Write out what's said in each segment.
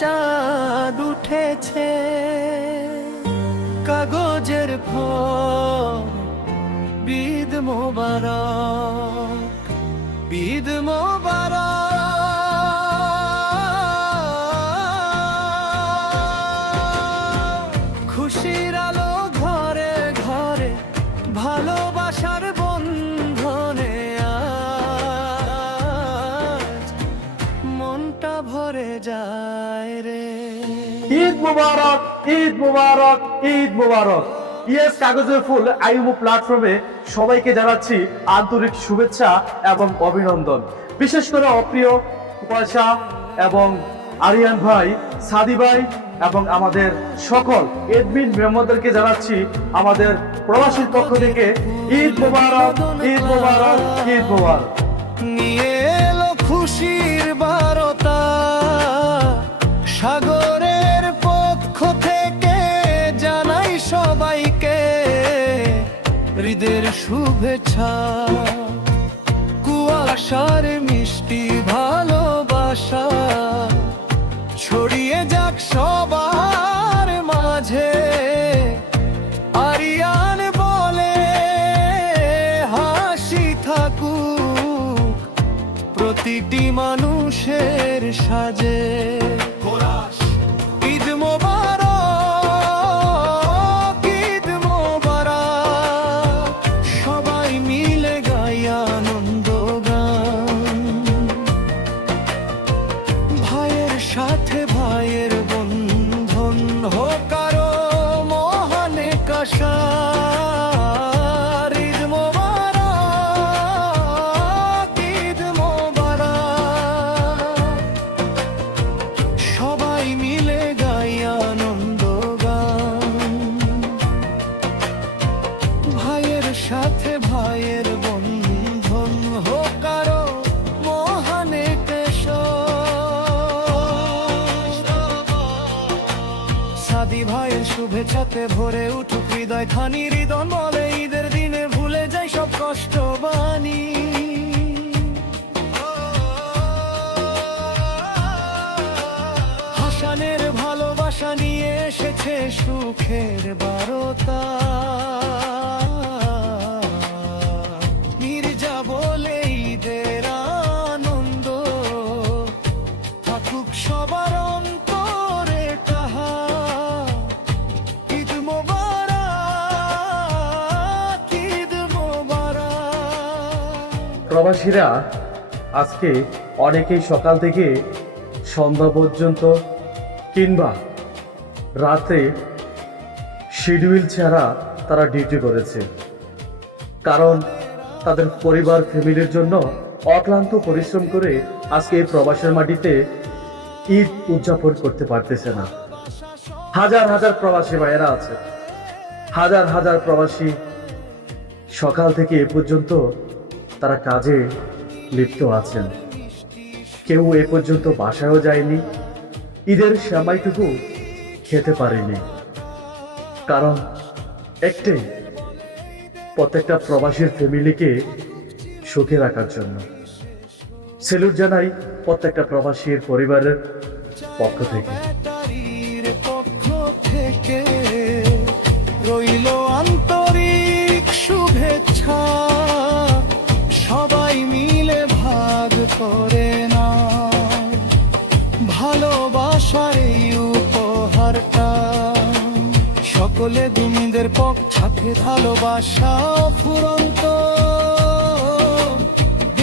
চাঁদ উঠেছে, কাগজের ফল। ঈদ মোবারক, ঈদ মোবারক। খুশির আলো ঘরে ঘরে, ভালোবাসার বন্ধনে আজ মনটা ভরে যায় রে। ঈদ মুবারক, ঈদ মুবারক, ঈদ মুবারক। ইয়েস কাগজের ফুল আইএমও প্ল্যাটফর্মে সবাইকে জানাচ্ছি আন্তরিক শুভেচ্ছা এবং অভিনন্দন। বিশেষ করে অপ্রিয় কুয়াশা এবং আরিয়ান ভাই, সাদি ভাই এবং আমাদের সকল এডমিন মেম্বারদেরকে জানাচ্ছি আমাদের প্রবাসীর পক্ষ থেকে ঈদ মুবারক, ঈদ মুবারক, ঈদ মুবারক। নিয়ে এলো খুশির বারতা, সাগরের পক্ষ থেকে জানাই সবাইকে ঈদের শুভেচ্ছা। কুয়াশার মিষ্টি ভালোবাসা ছড়িয়ে যাক সবার মাঝে। আরিয়ান বলে হাসি থাকুক প্রতিটি মানুষের সাজে। ঈদ মোবারক, ঈদ মোবারক। সবাই মিলে গাই আনন্দ গান, ভাইয়ের সাথে ভাইয়ের বন্ধন হোক আরো মহান কাশার। ঈদ মোবারক, ঈদ মোবারক। সবাই মিলে গাই আনন্দ গান, ভাইয়ের সাথে ভাইয়ের বন্ধন হোক আরো মহান সাদি ভাইয়ের শুভেচ্ছাতে ভরে উঠুক হৃদয় খানি। হৃদয় বলে ঈদের দিনে ভুলে যাই সব কষ্ট বাণী। হাসানের ভালোবাসা নিয়ে এসেছে সুখের বারতা। মির্জা বলে ঈদের আনন্দ থাকুক সবার অন্তরে তাহা। ঈদ মোবারক, ঈদ মোবারক। প্রবাসীরা আজকে অনেকেই সকাল থেকে সন্ধ্যা পর্যন্ত কিংবা রাতে শিডিউল ছাড়া তারা ডিউটি করেছে, কারণ তাদের পরিবার ফ্যামিলির জন্য অক্লান্ত পরিশ্রম করে আজকে এই প্রবাসের মাটিতে ঈদ উদযাপন করতে পারতেছে না। হাজার হাজার প্রবাসী ভাইয়েরা আছে, হাজার হাজার প্রবাসী সকাল থেকে এ পর্যন্ত তারা কাজে লিপ্ত আছেন। কেউ এ পর্যন্ত বাসায়ও যায়নি, ঈদের সেমাইটুকু খেতে পারেনি, কারণ একটাই, প্রত্যেকটা প্রবাসীর ফ্যামিলিকে সুখে রাখার জন্য। সেলুট জানাই প্রত্যেকটা প্রবাসীর পরিবারের পক্ষ থেকে। পক্ষ থেকে রইল আন্তরিক শুভেচ্ছা। সবাই মিলে ভাগ করে না ভালোবাসার এই উপহারটা। সকলে দুনিদের পক্ষে ভালোবাসা ফুরন্ত।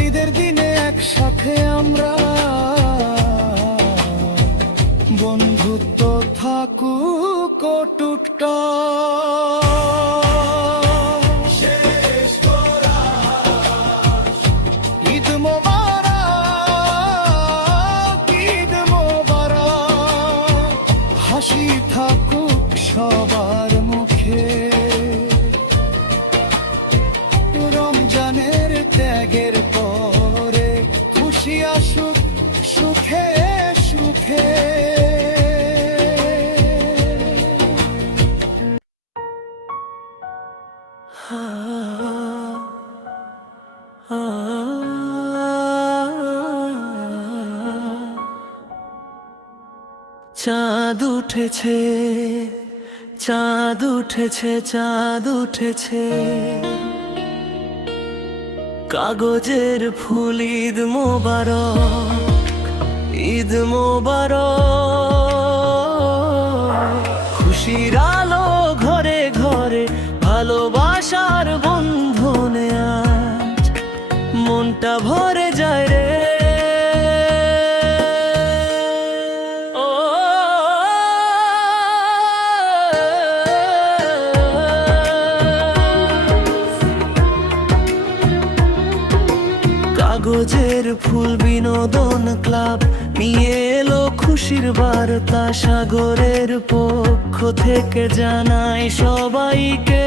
ঈদের দিনে একসাথে আমরা, বন্ধুত্ব থাকুক অটুটটা। ঈদ মোবারক, ঈদ মোবারক। হাসি থাকুক সবার মুখে, রমজানের ত্যাগের পরে খুশি আসুক চাঁদ উঠেছে, চাঁদ উঠেছে, চাঁদ উঠেছে। কাগজের ফুল ঈদ মোবারক, ঈদ মোবারক। খুশির আলো ঘরে ঘরে, ভালোবাসার বন্ধনে আজ মনটা ভরে যায় রে। কাগজের ফুল বিনোদন ক্লাব নিয়ে এলো খুশির বার্তা। সাগরের পক্ষ থেকে জানাই সবাইকে